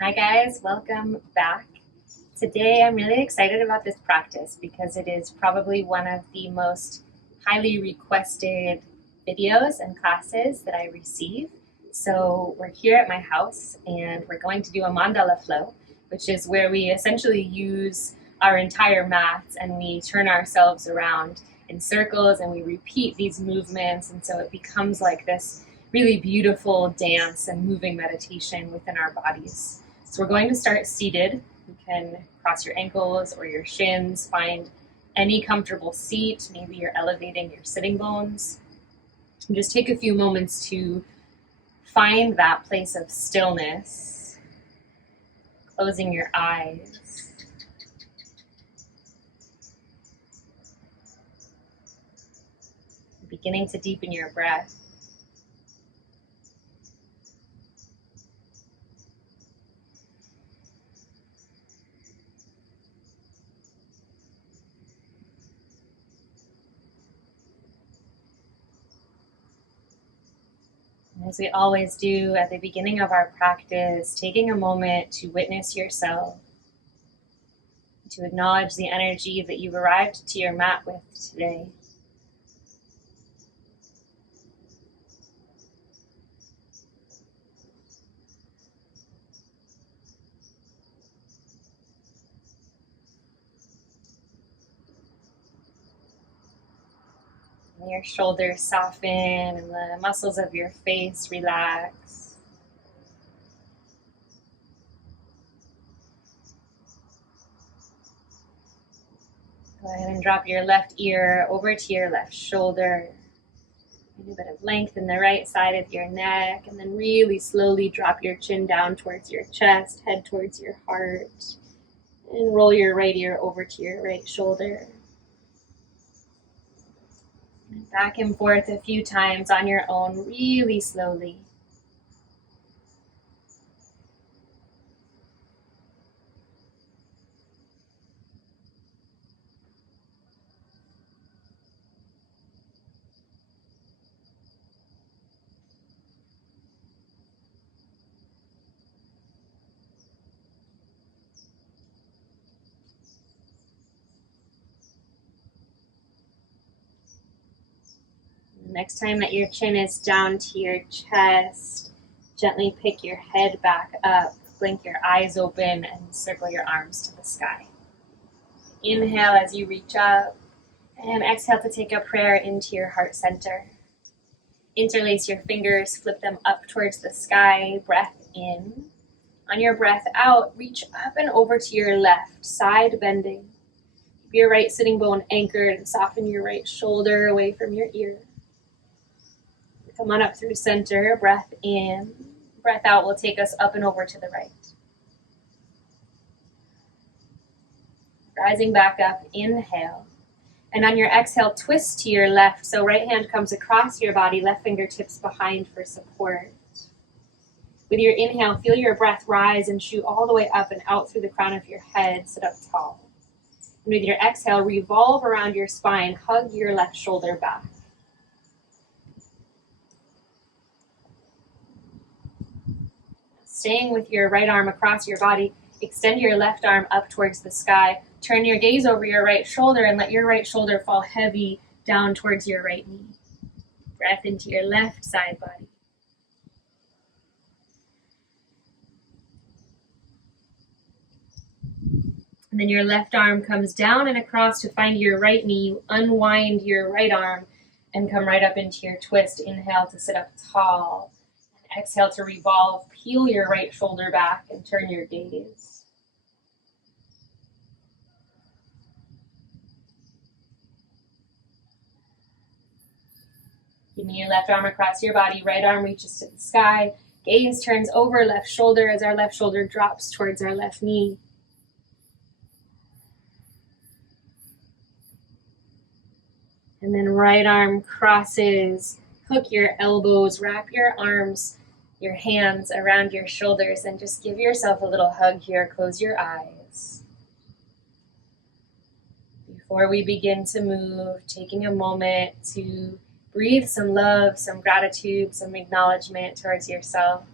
Hi guys, welcome back. Today I'm really excited about this practice because it is probably one of the most highly requested videos and classes that I receive. So we're here at my house and we're going to do a mandala flow, which is where we essentially use our entire mat and we turn ourselves around in circles and we repeat these movements, and so it becomes like this really beautiful dance and moving meditation within our bodies. So we're going to start seated. You can cross your ankles or your shins, find any comfortable seat. Maybe you're elevating your sitting bones. And just take a few moments to find that place of stillness, closing your eyes. Beginning to deepen your breath. As we always do at the beginning of our practice, taking a moment to witness yourself, to acknowledge the energy that you've arrived to your mat with today. Your shoulders soften and the muscles of your face relax. Go ahead and drop your left ear over to your left shoulder. A bit of length in the right side of your neck, and then really slowly drop your chin down towards your chest, head towards your heart, and roll your right ear over to your right shoulder. Back and forth a few times on your own, really slowly. Next time that your chin is down to your chest, gently pick your head back up, blink your eyes open, and circle your arms to the sky. Inhale as you reach up, and exhale to take a prayer into your heart center. Interlace your fingers, flip them up towards the sky, breath in. On your breath out, reach up and over to your left, side bending. Keep your right sitting bone anchored and soften your right shoulder away from your ear. Come on up through center, breath in. Breath out will take us up and over to the right. Rising back up, inhale. And on your exhale, twist to your left. So right hand comes across your body, left fingertips behind for support. With your inhale, feel your breath rise and shoot all the way up and out through the crown of your head. Sit up tall. And with your exhale, revolve around your spine. Hug your left shoulder back. Staying with your right arm across your body, extend your left arm up towards the sky. Turn your gaze over your right shoulder and let your right shoulder fall heavy down towards your right knee. Breath into your left side body. And then your left arm comes down and across to find your right knee. You unwind your right arm and come right up into your twist. Inhale to sit up tall. Exhale to revolve, peel your right shoulder back and turn your gaze. Keeping your left arm across your body, right arm reaches to the sky. Gaze turns over left shoulder as our left shoulder drops towards our left knee. And then right arm crosses, hook your elbows, wrap your arms, your hands around your shoulders, and just give yourself a little hug here. Close your eyes. Before we begin to move, taking a moment to breathe some love, some gratitude, some acknowledgement towards yourself.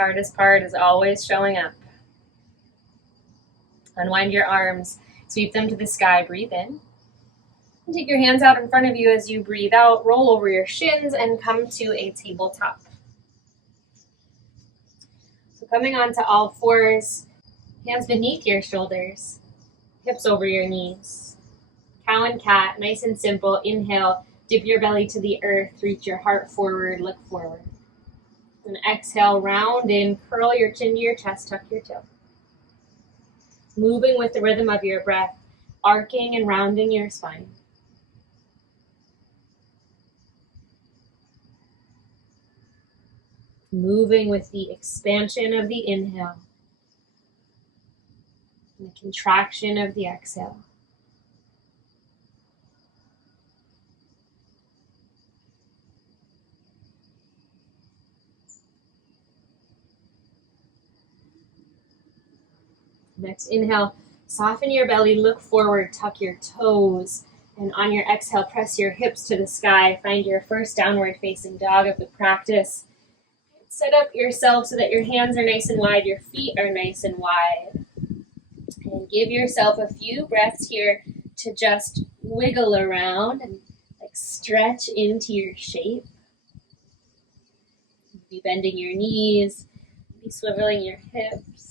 Hardest part is always showing up. Unwind your arms, sweep them to the sky, breathe in. And take your hands out in front of you as you breathe out, roll over your shins and come to a tabletop. So coming onto all fours, hands beneath your shoulders, hips over your knees. Cow and cat, nice and simple. Inhale, dip your belly to the earth, reach your heart forward, look forward. And exhale, round in, curl your chin to your chest, tuck your tail. Moving with the rhythm of your breath, arcing and rounding your spine. Moving with the expansion of the inhale and the contraction of the exhale. Next inhale, soften your belly, look forward, tuck your toes, and on your exhale, press your hips to the sky. Find your first downward facing dog of the practice. Set up yourself so that your hands are nice and wide, your feet are nice and wide. And give yourself a few breaths here to just wiggle around and stretch into your shape. Be bending your knees, be swiveling your hips.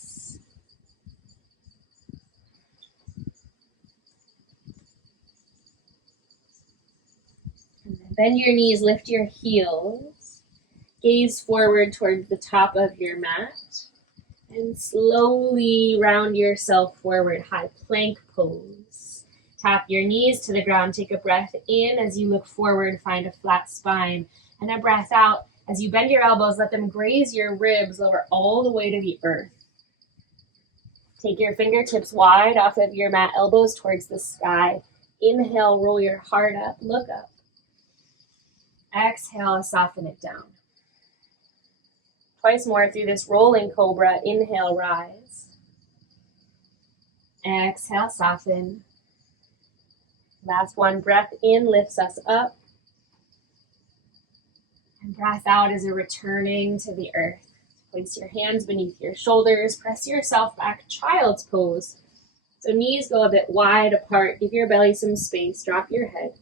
And then bend your knees, lift your heels. Gaze forward towards the top of your mat. And slowly round yourself forward, high plank pose. Tap your knees to the ground, take a breath in as you look forward, find a flat spine. And a breath out as you bend your elbows, let them graze your ribs, lower all the way to the earth. Take your fingertips wide off of your mat, elbows towards the sky. Inhale, roll your heart up, look up. Exhale, soften it down. Twice more through this rolling cobra. Inhale, rise. Exhale, soften. Last one, breath in lifts us up. And breath out is a returning to the earth. Place your hands beneath your shoulders. Press yourself back, child's pose. So knees go a bit wide apart. Give your belly some space. Drop your head.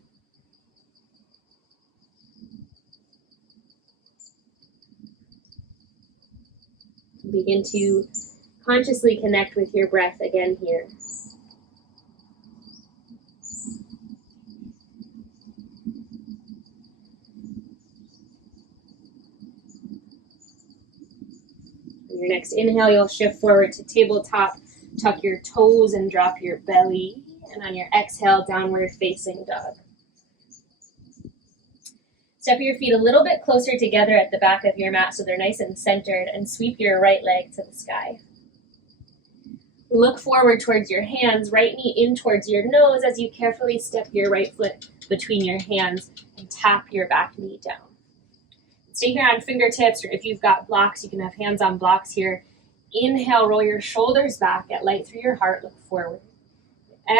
Begin to consciously connect with your breath again here. On your next inhale, you'll shift forward to tabletop, tuck your toes and drop your belly. And on your exhale, downward facing dog. Step your feet a little bit closer together at the back of your mat so they're nice and centered, and sweep your right leg to the sky. Look forward towards your hands, right knee in towards your nose as you carefully step your right foot between your hands and tap your back knee down. Stay here on fingertips, or if you've got blocks, you can have hands on blocks here. Inhale, roll your shoulders back, get light through your heart, look forward.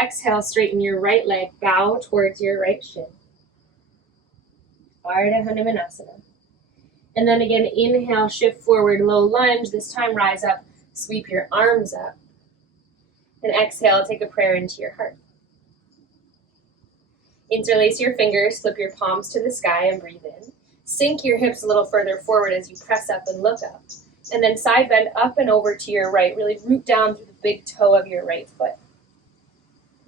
Exhale, straighten your right leg, bow towards your right shin. Ardha Hanumanasana. And then again, inhale, shift forward, low lunge. This time, rise up, sweep your arms up. And exhale, take a prayer into your heart. Interlace your fingers, flip your palms to the sky and breathe in. Sink your hips a little further forward as you press up and look up. And then side bend up and over to your right. Really root down through the big toe of your right foot.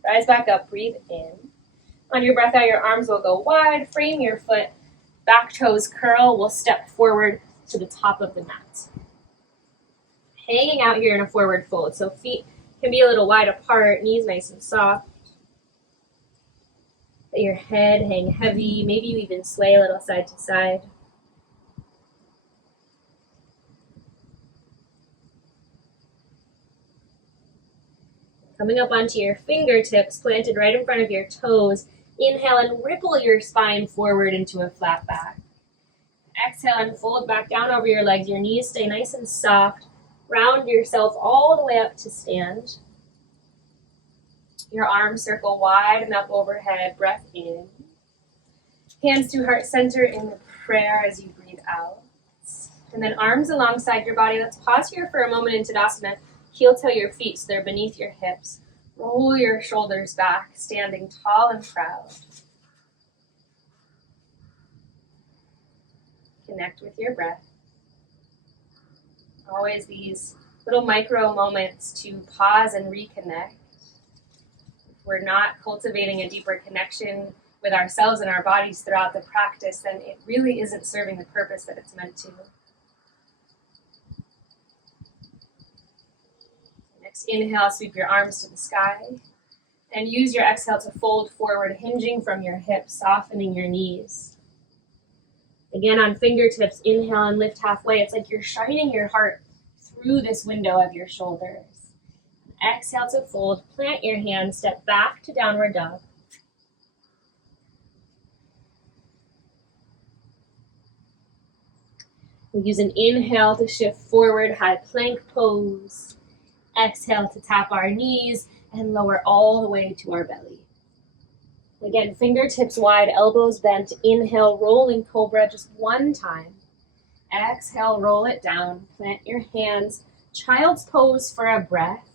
Rise back up, breathe in. On your breath out, your arms will go wide, frame your foot. Back toes curl, we'll step forward to the top of the mat. Hanging out here in a forward fold, so feet can be a little wide apart, knees nice and soft. Let your head hang heavy, maybe you even sway a little side to side. Coming up onto your fingertips, planted right in front of your toes. Inhale and ripple your spine forward into a flat back. Exhale and fold back down over your legs. Your knees stay nice and soft. Round yourself all the way up to stand. Your arms circle wide and up overhead. Breath in. Hands to heart center in the prayer as you breathe out. And then arms alongside your body. Let's pause here for a moment in Tadasana. Heel toe your feet so they're beneath your hips. Roll your shoulders back, standing tall and proud. Connect with your breath. Always these little micro moments to pause and reconnect. If we're not cultivating a deeper connection with ourselves and our bodies throughout the practice, then it really isn't serving the purpose that it's meant to. Next inhale, sweep your arms to the sky. And use your exhale to fold forward, hinging from your hips, softening your knees. Again, on fingertips, inhale and lift halfway. It's like you're shining your heart through this window of your shoulders. Exhale to fold, plant your hands, step back to downward dog. We'll use an inhale to shift forward, high plank pose. Exhale to tap our knees and lower all the way to our belly. Again, fingertips wide, elbows bent. Inhale, rolling cobra just one time. Exhale, roll it down. Plant your hands. Child's pose for a breath.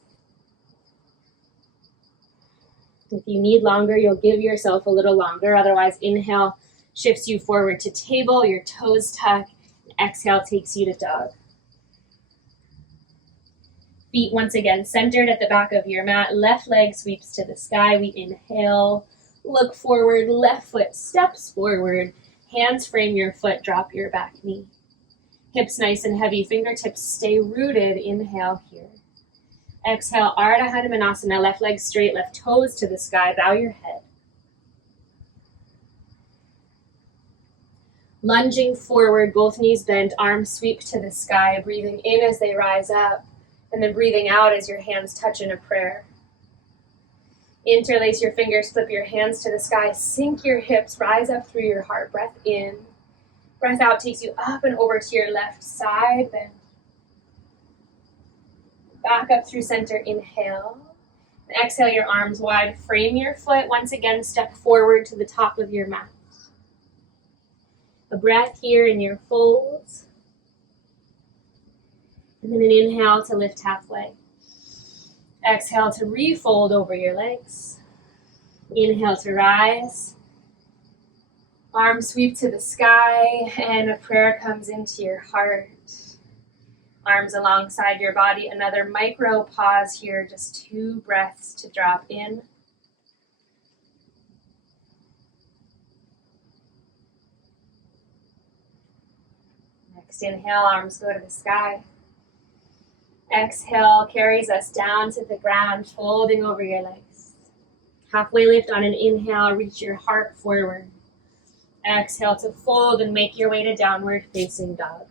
If you need longer, you'll give yourself a little longer. Otherwise, inhale shifts you forward to table, your toes tuck. Exhale takes you to dog. Feet once again centered at the back of your mat. Left leg sweeps to the sky. We inhale, look forward, left foot steps forward. Hands frame your foot, drop your back knee. Hips nice and heavy, fingertips stay rooted. Inhale here. Exhale, Ardha Hanumanasana, left leg straight, left toes to the sky, bow your head. Lunging forward, both knees bent, arms sweep to the sky, breathing in as they rise up, and then breathing out as your hands touch in a prayer. Interlace your fingers, flip your hands to the sky, sink your hips, rise up through your heart. Breath in. Breath out takes you up and over to your left side, bend. Back up through center, inhale. And exhale your arms wide, frame your foot. Once again, step forward to the top of your mat. A breath here in your folds. And then an inhale to lift halfway. Exhale to refold over your legs. Inhale to rise. Arms sweep to the sky and a prayer comes into your heart. Arms alongside your body. Another micro pause here, just 2 breaths to drop in. Next inhale, arms go to the sky. Exhale carries us down to the ground, folding over your legs. Halfway lift on an inhale, reach your heart forward. Exhale to fold and make your way to downward facing dog.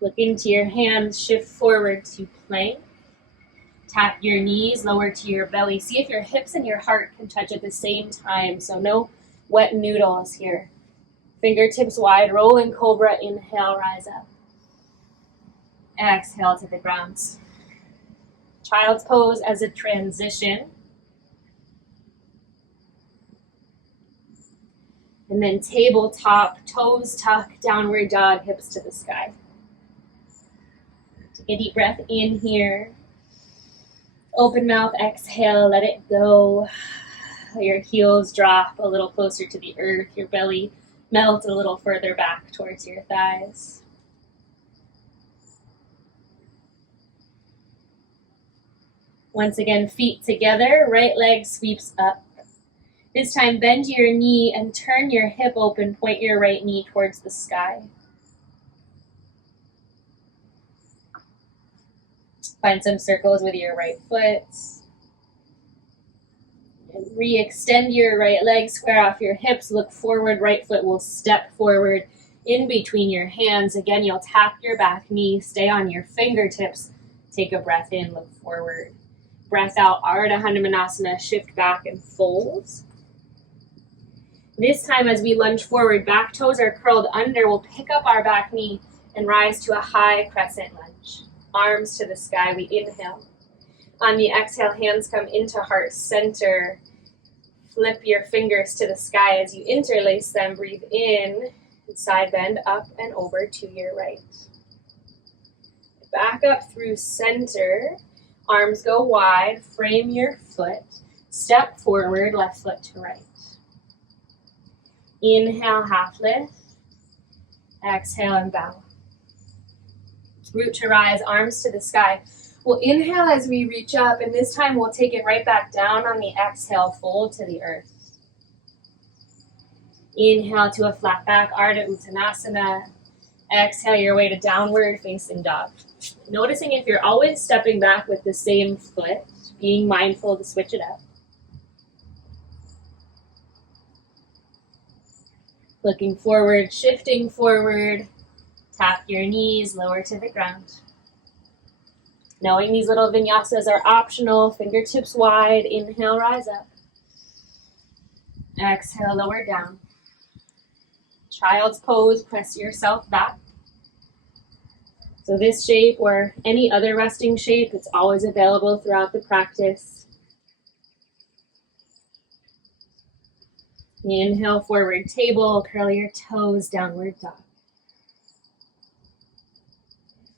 Look into your hands, shift forward to plank. Tap your knees, lower to your belly. See if your hips and your heart can touch at the same time, so no wet noodles here. Fingertips wide, rolling cobra, inhale, rise up. Exhale to the ground. Child's pose as a transition. And then tabletop, toes tuck, downward dog, hips to the sky. Take a deep breath in here. Open mouth, exhale, let it go. Your heels drop a little closer to the earth, your belly melt a little further back towards your thighs. Once again, feet together, right leg sweeps up. This time, bend your knee and turn your hip open, point your right knee towards the sky. Find some circles with your right foot. And re-extend your right leg, square off your hips, look forward, right foot will step forward in between your hands. Again, you'll tap your back knee, stay on your fingertips, take a breath in, look forward. Breath out, Ardha Hanumanasana, shift back and fold. This time as we lunge forward, back toes are curled under, we'll pick up our back knee and rise to a high crescent lunge. Arms to the sky, we inhale. On the exhale, hands come into heart center. Flip your fingers to the sky as you interlace them. Breathe in, and side bend up and over to your right. Back up through center. Arms go wide. Frame your foot. Step forward, left foot to right. Inhale, half lift. Exhale and bow. Root to rise, arms to the sky. We'll inhale as we reach up, and this time we'll take it right back down on the exhale, fold to the earth. Inhale to a flat back, Ardha Uttanasana. Exhale your way to downward facing dog. Noticing if you're always stepping back with the same foot, being mindful to switch it up. Looking forward, shifting forward. Tap your knees, lower to the ground. Knowing these little vinyasas are optional, fingertips wide, inhale, rise up. Exhale, lower down. Child's pose, press yourself back. So this shape or any other resting shape, it's always available throughout the practice. Inhale, forward table, curl your toes, downward dog.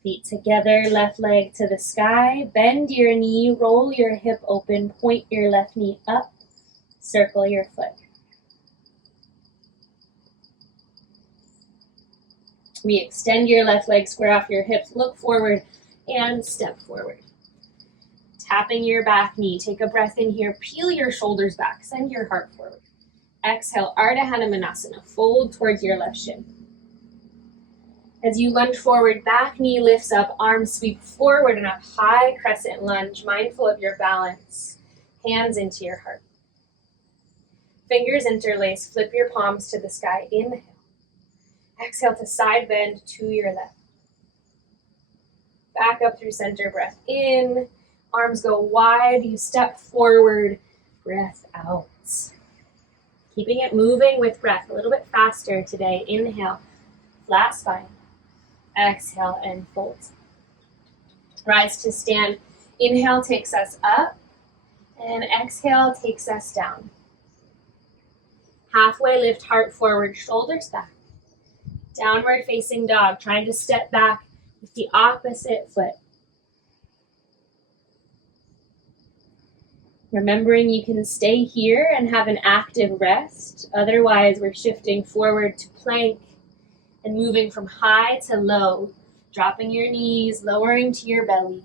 Feet together, left leg to the sky. Bend your knee, roll your hip open, point your left knee up, circle your foot. Re-extend your left leg, square off your hips, look forward, and step forward. Tapping your back knee, take a breath in here, peel your shoulders back, send your heart forward. Exhale, Ardha Hanumanasana, fold towards your left shin. As you lunge forward, back knee lifts up, arms sweep forward in a high crescent lunge, mindful of your balance. Hands into your heart. Fingers interlace, flip your palms to the sky, inhale. Exhale to side bend to your left. Back up through center, breath in. Arms go wide, you step forward, breath out. Keeping it moving with breath, a little bit faster today. Inhale, flat spine. Exhale and fold. Rise to stand. Inhale takes us up, and exhale takes us down. Halfway lift, heart forward, shoulders back. Downward facing dog, trying to step back with the opposite foot. Remembering you can stay here and have an active rest. Otherwise, we're shifting forward to plank and moving from high to low, dropping your knees, lowering to your belly.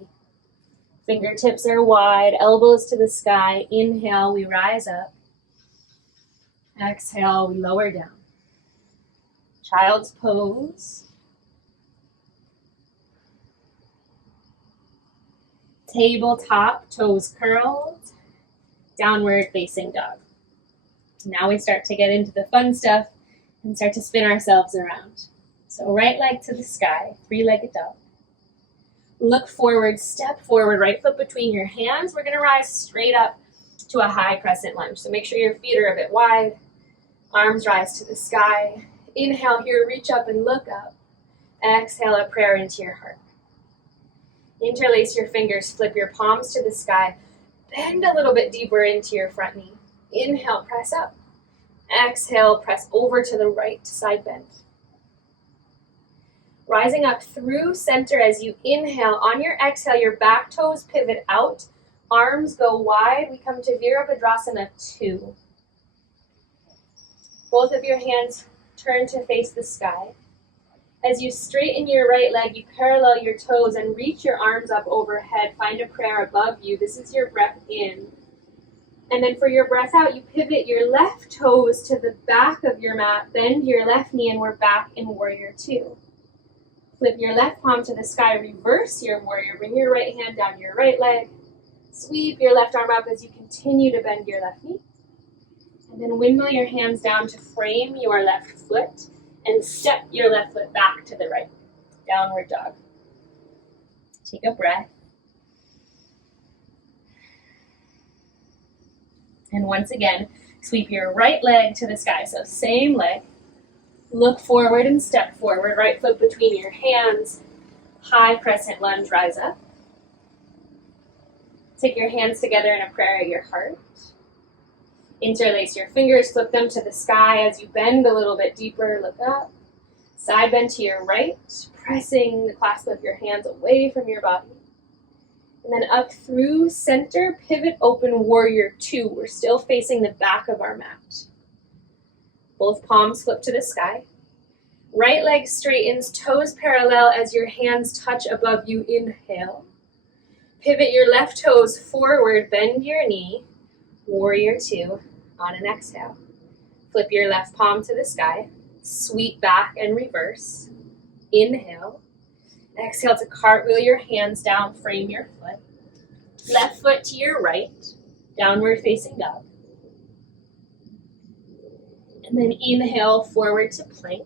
Fingertips are wide, elbows to the sky. Inhale, we rise up. Exhale, we lower down. Child's pose. Tabletop, toes curled. Downward facing dog. Now we start to get into the fun stuff and start to spin ourselves around. So right leg to the sky, three-legged dog. Look forward, step forward, right foot between your hands. We're gonna rise straight up to a high crescent lunge. So make sure your feet are a bit wide. Arms rise to the sky. Inhale here, reach up and look up. Exhale, a prayer into your heart. Interlace your fingers, flip your palms to the sky. Bend a little bit deeper into your front knee. Inhale, press up. Exhale, press over to the right, side bend. Rising up through center as you inhale. On your exhale, your back toes pivot out. Arms go wide. We come to Virabhadrasana 2. Both of your hands turn to face the sky. As you straighten your right leg, you parallel your toes and reach your arms up overhead. Find a prayer above you. This is your breath in. And then for your breath out, you pivot your left toes to the back of your mat, bend your left knee, and we're back in Warrior 2. Flip your left palm to the sky, reverse your warrior, bring your right hand down your right leg, sweep your left arm up as you continue to bend your left knee, and then windmill your hands down to frame your left foot, and step your left foot back to the right, downward dog. Take a breath. And once again, sweep your right leg to the sky. So same leg. Look forward and step forward. Right foot between your hands. High crescent lunge, rise up. Take your hands together in a prayer at your heart. Interlace your fingers, flip them to the sky as you bend a little bit deeper, look up. Side bend to your right, pressing the clasp of your hands away from your body. And then up through center, pivot, open, warrior two. We're still facing the back of our mat. Both palms flip to the sky. Right leg straightens, toes parallel as your hands touch above you. Inhale. Pivot your left toes forward, bend your knee. Warrior two on an exhale. Flip your left palm to the sky. Sweep back and reverse. Inhale. Exhale to cartwheel your hands down, frame your foot. Left foot to your right, downward facing dog. And then inhale, forward to plank.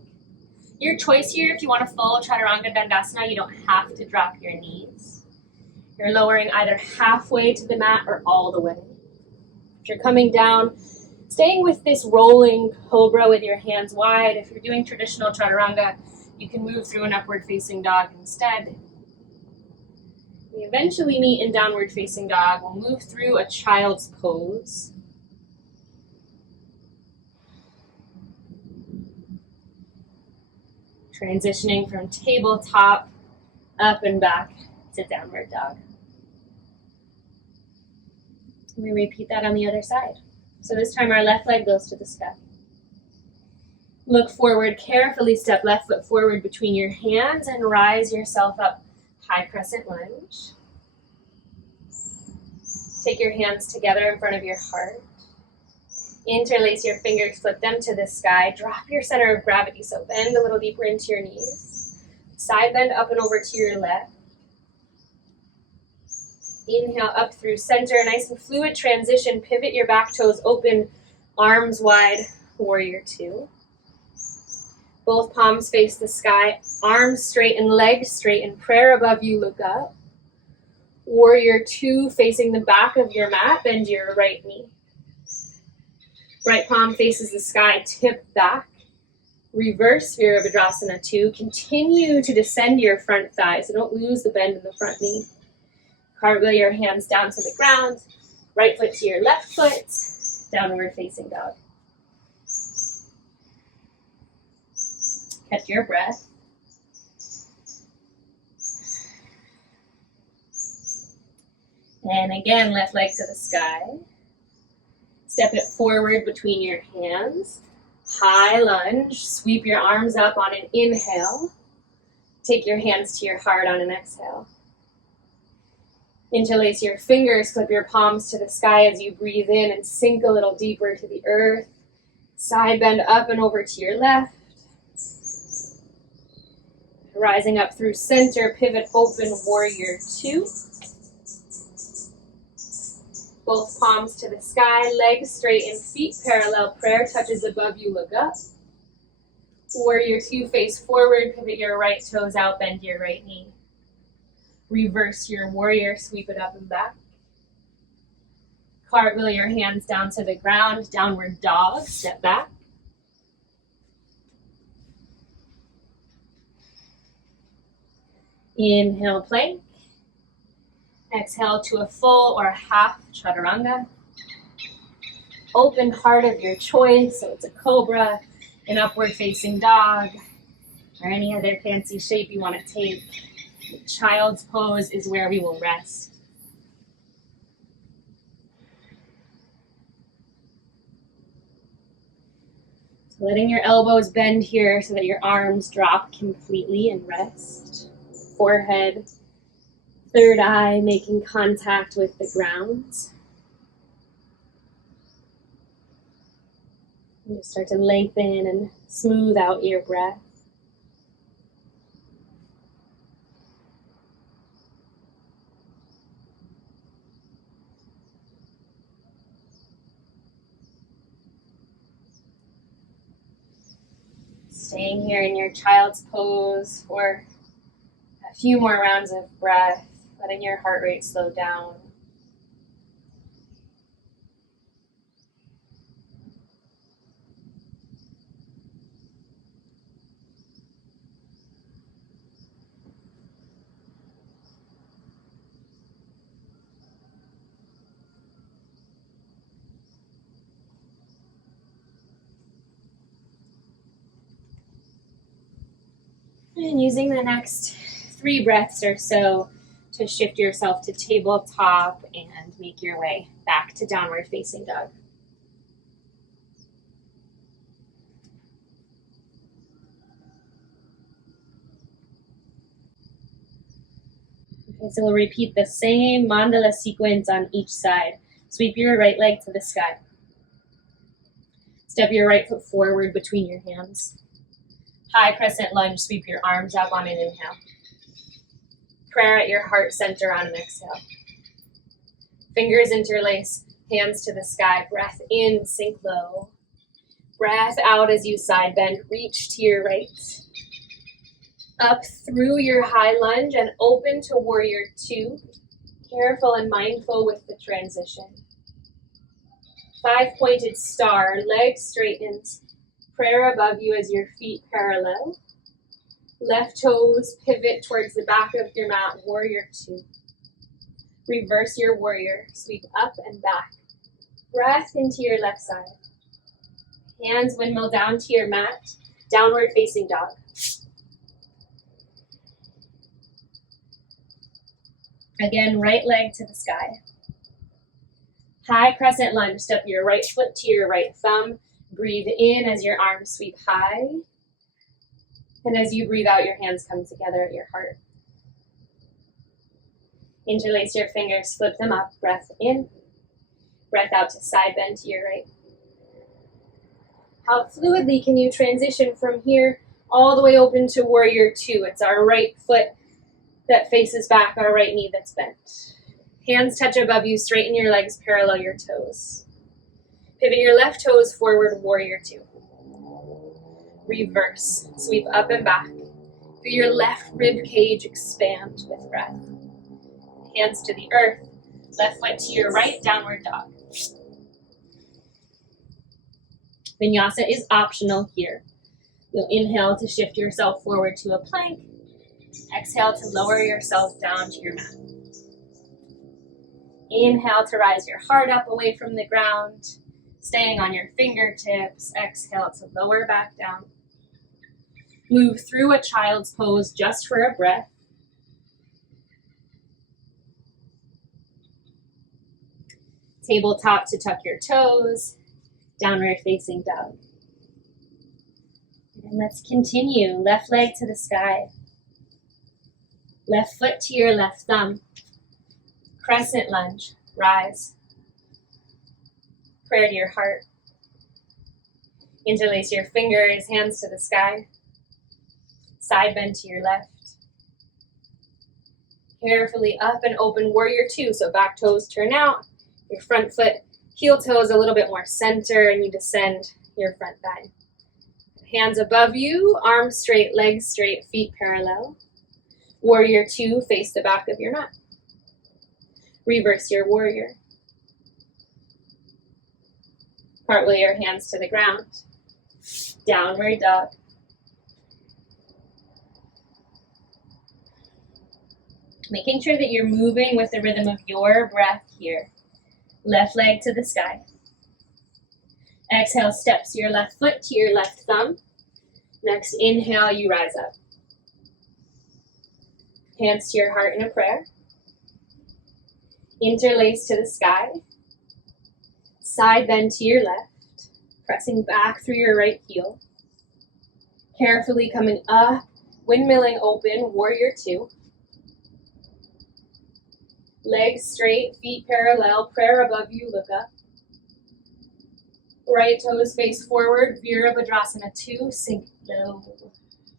Your choice here, if you want to follow Chaturanga Dandasana, you don't have to drop your knees. You're lowering either halfway to the mat or all the way. If you're coming down, staying with this rolling cobra with your hands wide. If you're doing traditional Chaturanga, you can move through an upward facing dog instead. We eventually meet in downward facing dog. We'll move through a child's pose. Transitioning from tabletop up and back to downward dog. We repeat that on the other side. So this time our left leg goes to the sky. Look forward, carefully step left foot forward between your hands and rise yourself up, high crescent lunge. Take your hands together in front of your heart. Interlace your fingers, flip them to the sky. Drop your center of gravity, so bend a little deeper into your knees. Side bend up and over to your left. Inhale up through center, nice and fluid transition. Pivot your back toes open, arms wide, warrior two. Both palms face the sky, arms straight and legs straight, and prayer above you, look up. Warrior two, facing the back of your mat, bend your right knee. Right palm faces the sky, tip back. Reverse Virabhadrasana 2. Continue to descend your front thigh, so don't lose the bend in the front knee. Cartwheel your hands down to the ground. Right foot to your left foot. Downward facing dog. Catch your breath. And again, left leg to the sky. Step it forward between your hands. High lunge. Sweep your arms up on an inhale. Take your hands to your heart on an exhale. Interlace your fingers, flip your palms to the sky as you breathe in and sink a little deeper to the earth. Side bend up and over to your left. Rising up through center, pivot, open, warrior two. Both palms to the sky, legs straight and feet parallel. Prayer touches above you, look up. Warrior two, face forward, pivot your right toes out, bend your right knee. Reverse your warrior, sweep it up and back. Cartwheel your hands down to the ground, downward dog, step back. Inhale, plank. Exhale to a full or half chaturanga. Open heart of your choice, so it's a cobra, an upward facing dog, or any other fancy shape you want to take. Child's pose is where we will rest. So letting your elbows bend here so that your arms drop completely and rest. Forehead, third eye making contact with the ground. And just start to lengthen and smooth out your breath. Staying here in your child's pose for a few more rounds of breath, letting your heart rate slow down. And using the next 3 breaths or so to shift yourself to tabletop and make your way back to downward facing dog. Okay, so we'll repeat the same mandala sequence on each side. Sweep your right leg to the sky. Step your right foot forward between your hands. High crescent lunge, sweep your arms up on an inhale. Prayer at your heart center on an exhale. Fingers interlace, hands to the sky. Breath in, sink low. Breath out as you side bend, reach to your right. Up through your high lunge and open to warrior 2. Careful and mindful with the transition. 5-pointed star, legs straightened. Prayer above you as your feet parallel. Left toes pivot towards the back of your mat, warrior 2. Reverse your warrior, sweep up and back. Breath into your left side. Hands windmill down to your mat, downward facing dog. Again, right leg to the sky. High crescent lunge, step your right foot to your right thumb. Breathe in as your arms sweep high. And as you breathe out, your hands come together at your heart. Interlace your fingers, flip them up, breath in. Breath out to side bend to your right. How fluidly can you transition from here all the way open to warrior 2? It's our right foot that faces back, our right knee that's bent. Hands touch above you, straighten your legs, parallel your toes. Pivot your left toes forward, warrior 2. Reverse, sweep up and back. Feel your left rib cage expand with breath. Hands to the earth, left foot to your right, downward dog. Vinyasa is optional here. You'll inhale to shift yourself forward to a plank. Exhale to lower yourself down to your mat. Inhale to rise your heart up away from the ground, staying on your fingertips. Exhale to lower back down. Move through a child's pose just for a breath. Tabletop to tuck your toes, downward facing dog. And let's continue. Left leg to the sky. Left foot to your left thumb. Crescent lunge, rise. Prayer to your heart. Interlace your fingers, hands to the sky. Side bend to your left. Carefully up and open, warrior 2. So back toes turn out. Your front foot, heel toes a little bit more center, and you descend your front thigh. Hands above you, arms straight, legs straight, feet parallel. Warrior 2, face the back of your mat. Reverse your warrior. Cartwheel your hands to the ground. Downward dog. Making sure that you're moving with the rhythm of your breath here. Left leg to the sky. Exhale, steps your left foot to your left thumb. Next inhale, you rise up. Hands to your heart in a prayer. Interlace to the sky. Side bend to your left. Pressing back through your right heel. Carefully coming up, windmilling open, warrior 2. Legs straight, feet parallel, prayer above you, look up. Right toes face forward, Virabhadrasana 2, sink low.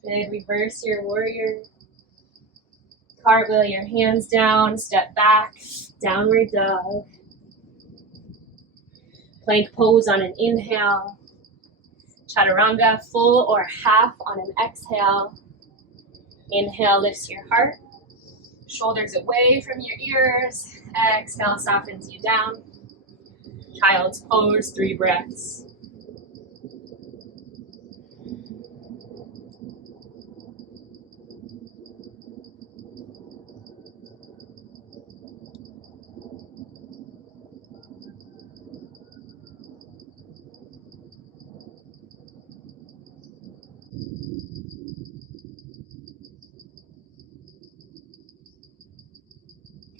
Good, reverse your warrior. Cartwheel your hands down, step back, downward dog. Plank pose on an inhale. Chaturanga, full or half on an exhale. Inhale, lifts your heart. Shoulders away from your ears. Exhale, softens you down. Child's pose, 3 breaths.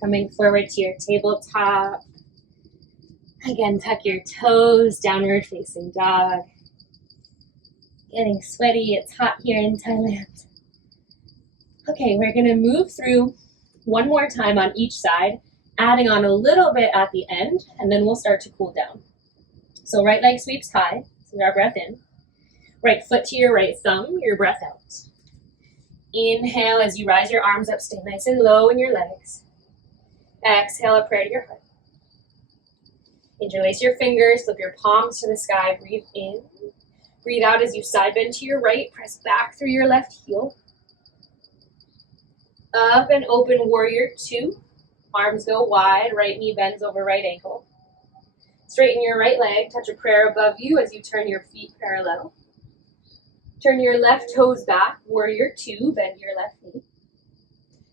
Coming forward to your tabletop. Again, tuck your toes, downward facing dog. Getting sweaty, it's hot here in Thailand. Okay, we're gonna move through one more time on each side, adding on a little bit at the end, and then we'll start to cool down. So right leg sweeps high, so our breath in. Right foot to your right thumb, your breath out. Inhale as you rise your arms up, stay nice and low in your legs. Exhale, a prayer to your heart. Interlace your fingers, flip your palms to the sky, breathe in. Breathe out as you side bend to your right, press back through your left heel. Up and open warrior two. Arms go wide, right knee bends over right ankle. Straighten your right leg, touch a prayer above you as you turn your feet parallel. Turn your left toes back, warrior two, bend your left knee.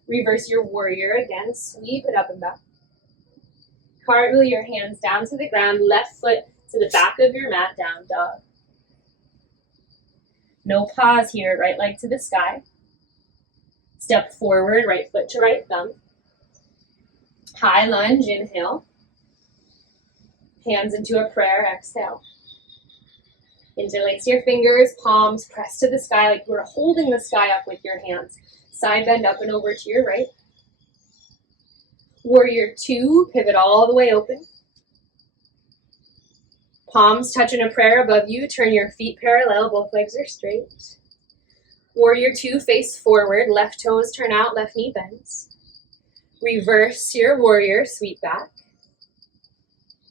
Reverse your warrior again, sweep it up and back. Cartwheel your hands down to the ground, left foot to the back of your mat, down dog. No pause here, right leg to the sky. Step forward, right foot to right thumb. High lunge, inhale. Hands into a prayer, exhale. Interlace your fingers, palms press to the sky like you're holding the sky up with your hands. Side bend up and over to your right. Warrior two, pivot all the way open. Palms touching a prayer above you, turn your feet parallel, both legs are straight. Warrior two, face forward, left toes turn out, left knee bends. Reverse your warrior, sweep back.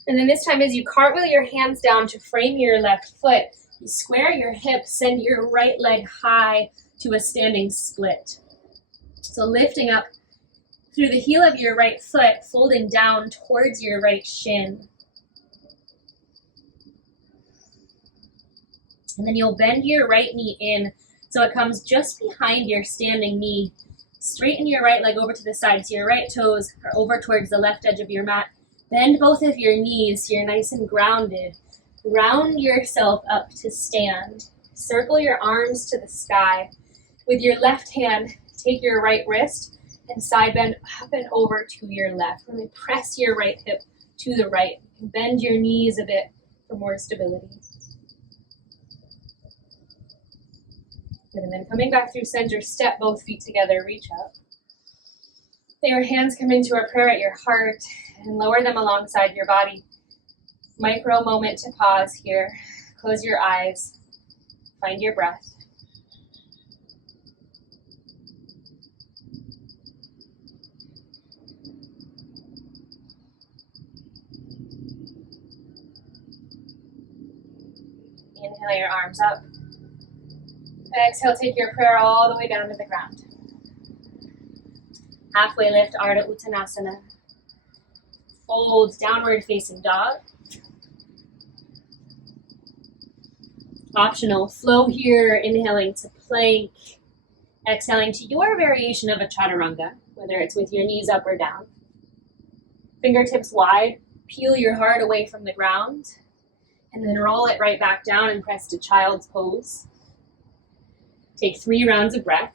And then this time as you cartwheel your hands down to frame your left foot, you square your hips, send your right leg high to a standing split. So lifting up through the heel of your right foot, folding down towards your right shin. And then you'll bend your right knee in so it comes just behind your standing knee. Straighten your right leg over to the side so your right toes are over towards the left edge of your mat. Bend both of your knees so you're nice and grounded. Round yourself up to stand. Circle your arms to the sky. With your left hand, take your right wrist and side bend up and over to your left. Really press your right hip to the right. Bend your knees a bit for more stability. Good, and then coming back through center, step both feet together, reach up. Let your hands come into a prayer at your heart and lower them alongside your body. Micro moment to pause here. Close your eyes. Find your breath. Inhale your arms up. Exhale, take your prayer all the way down to the ground. Halfway lift, Ardha Uttanasana. Fold, downward facing dog. Optional, flow here, inhaling to plank. Exhaling to your variation of a chaturanga, whether it's with your knees up or down. Fingertips wide, peel your heart away from the ground, and then roll it right back down and press to child's pose. Take 3 rounds of breath.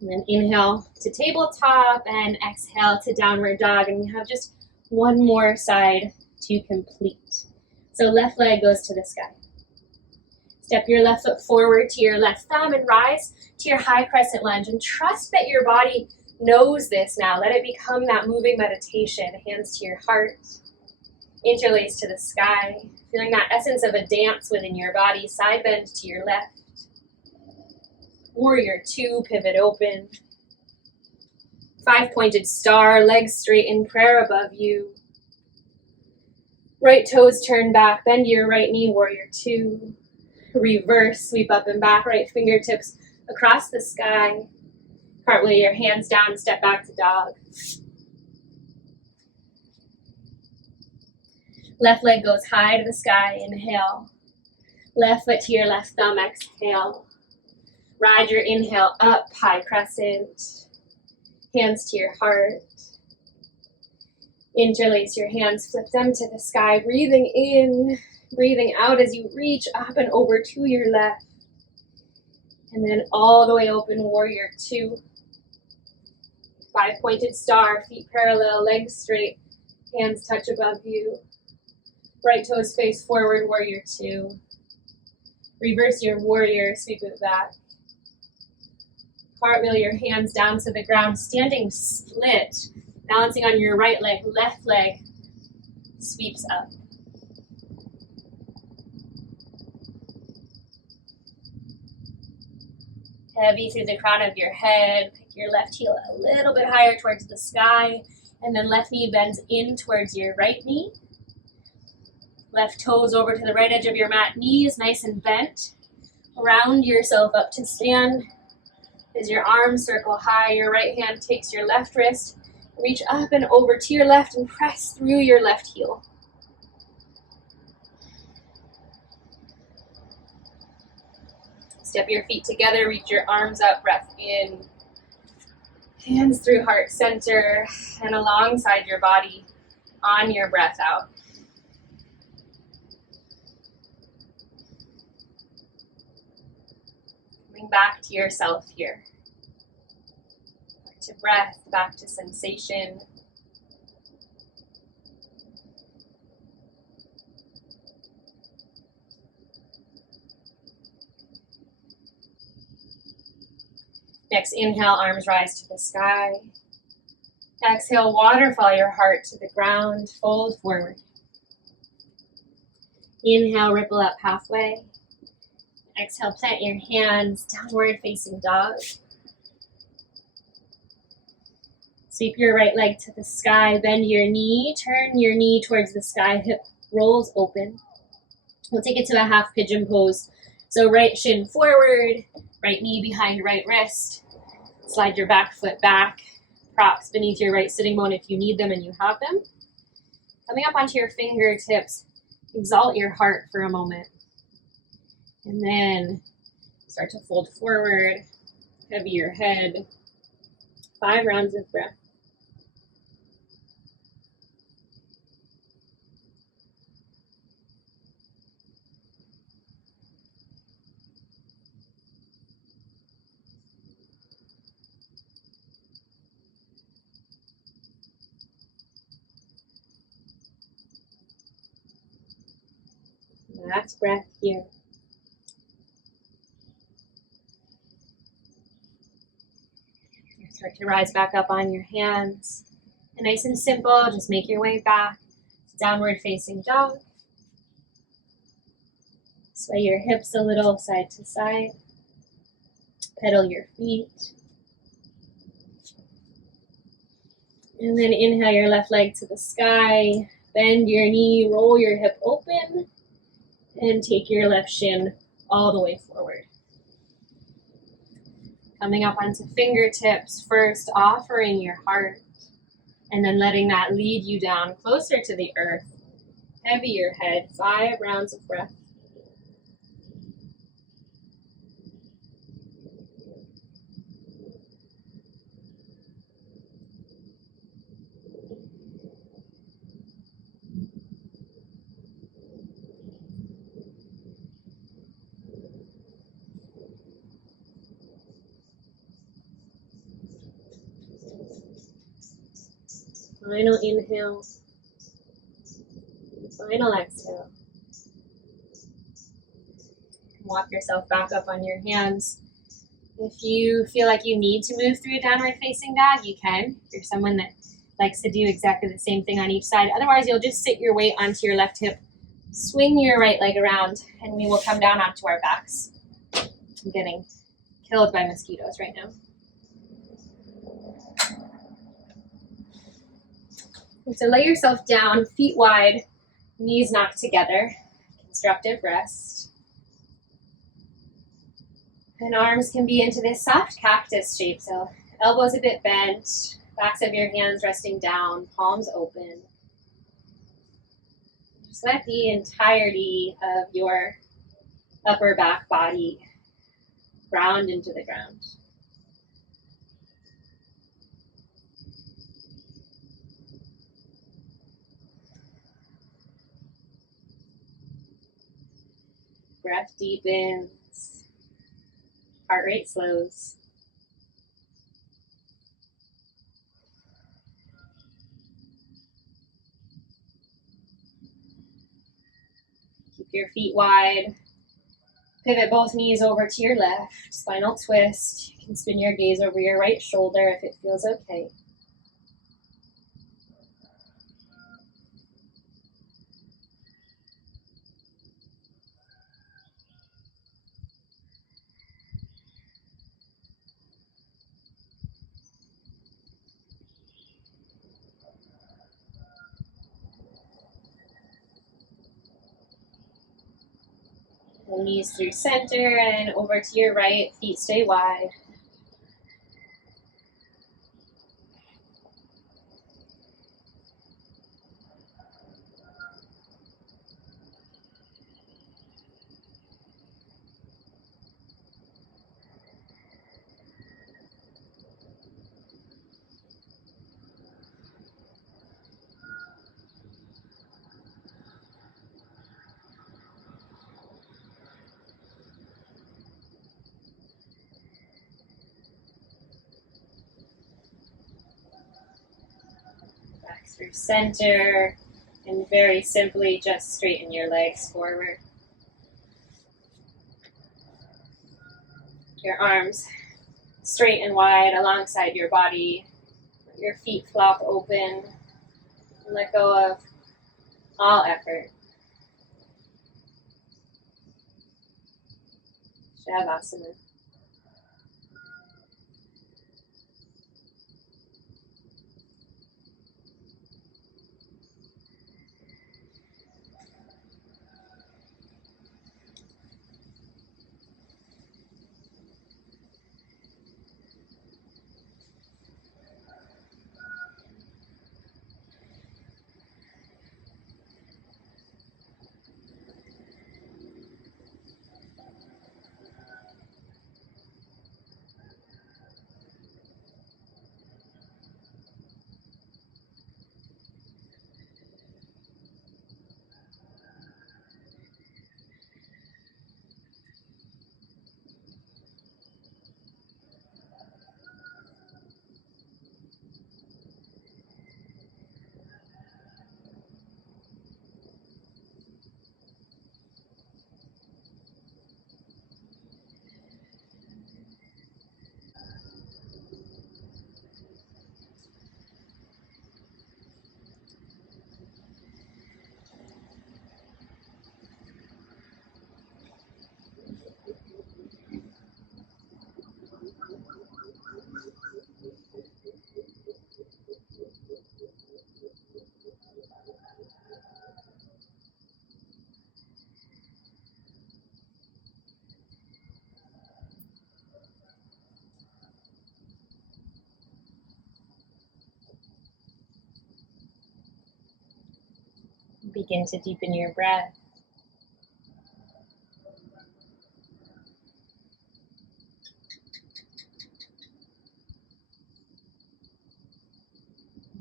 And then inhale to tabletop and exhale to downward dog. And we have just one more side to complete. So left leg goes to the sky. Step your left foot forward to your left thumb and rise to your high crescent lunge. And trust that your body knows this now. Let it become that moving meditation. Hands to your heart. Interlace to the sky. Feeling that essence of a dance within your body. Side bend to your left. Warrior two, pivot open. 5-pointed star, legs straight in prayer above you. Right toes turn back, bend your right knee, warrior two. Reverse, sweep up and back, right fingertips across the sky. Cartwheel your hands down and step back to dog. Left leg goes high to the sky, inhale. Left foot to your left thumb, exhale. Ride your inhale up, high crescent. Hands to your heart. Interlace your hands, flip them to the sky, breathing in. Breathing out as you reach up and over to your left. And then all the way open, warrior two. 5-pointed star, feet parallel, legs straight, hands touch above you. Right toes face forward, warrior two. Reverse your warrior, sweep it back. Cartwheel your hands down to the ground, standing split, balancing on your right leg, left leg sweeps up. Heavy through the crown of your head. Pick your left heel a little bit higher towards the sky, and then left knee bends in towards your right knee. Left toes over to the right edge of your mat, knees nice and bent. Round yourself up to stand. As your arms circle high, your right hand takes your left wrist. Reach up and over to your left and press through your left heel. Step your feet together, reach your arms up, breath in. Hands through heart center and alongside your body on your breath out. Coming back to yourself here. Back to breath, back to sensation. Next, inhale, arms rise to the sky. Exhale, waterfall your heart to the ground, fold forward. Inhale, ripple up halfway. Exhale, plant your hands, downward facing dog. Sweep your right leg to the sky, bend your knee, turn your knee towards the sky, hip rolls open. We'll take it to a half pigeon pose. So right shin forward, right knee behind right wrist. Slide your back foot back. Props beneath your right sitting bone if you need them and you have them. Coming up onto your fingertips, exalt your heart for a moment. And then start to fold forward, heavy your head. 5 rounds of breath. Last breath here. Start to rise back up on your hands. And nice and simple, just make your way back to downward facing dog. Sway your hips a little side to side. Pedal your feet. And then inhale your left leg to the sky. Bend your knee, roll your hip open. And take your left shin all the way forward. Coming up onto fingertips, first offering your heart, and then letting that lead you down closer to the earth. Heavy your head, 5 rounds of breath. Final inhale, final exhale. Walk yourself back up on your hands. If you feel like you need to move through a downward facing dog, you can. If you're someone that likes to do exactly the same thing on each side. Otherwise, you'll just sit your weight onto your left hip, swing your right leg around, and we will come down onto our backs. I'm getting killed by mosquitoes right now. And so lay yourself down, feet wide, knees knocked together, constructive rest. And arms can be into this soft cactus shape, so elbows a bit bent, backs of your hands resting down, palms open. Just let the entirety of your upper back body ground into the ground. Breath deepens, heart rate slows. Keep your feet wide. Pivot both knees over to your left, spinal twist. You can spin your gaze over your right shoulder if it feels okay. The knees through center and over to your right, feet stay wide. Back through center, and very simply just straighten your legs forward. Your arms straight and wide alongside your body. Let your feet flop open. And let go of all effort. Shavasana. Begin to deepen your breath.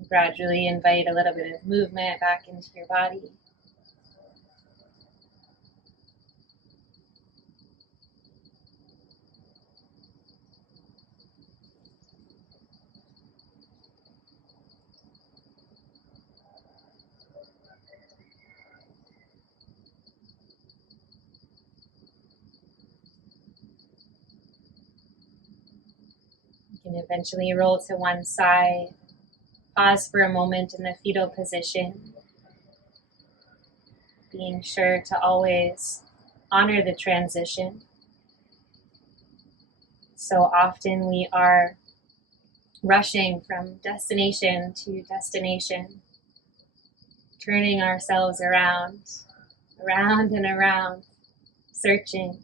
Gradually invite a little bit of movement back into your body. You can eventually roll to one side. Pause for a moment in the fetal position, being sure to always honor the transition. So often we are rushing from destination to destination, turning ourselves around and around, searching,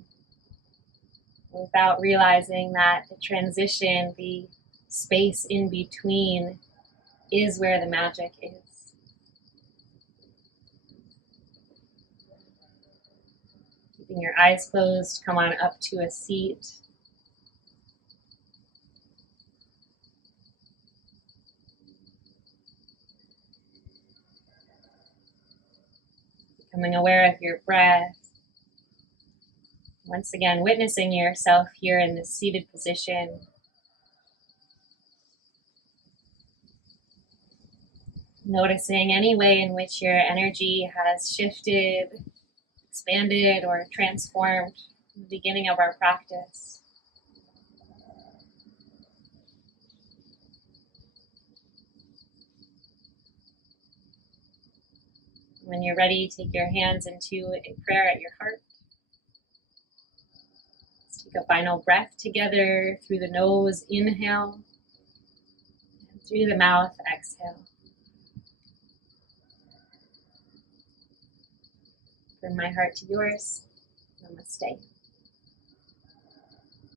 without realizing that the transition, the space in between, is where the magic is. Keeping your eyes closed, come on up to a seat. Becoming aware of your breath. Once again, witnessing yourself here in this seated position. Noticing any way in which your energy has shifted, expanded, or transformed in the beginning of our practice. When you're ready, take your hands into a prayer at your heart. Let's take a final breath together through the nose, inhale, and through the mouth, exhale. From my heart to yours, namaste.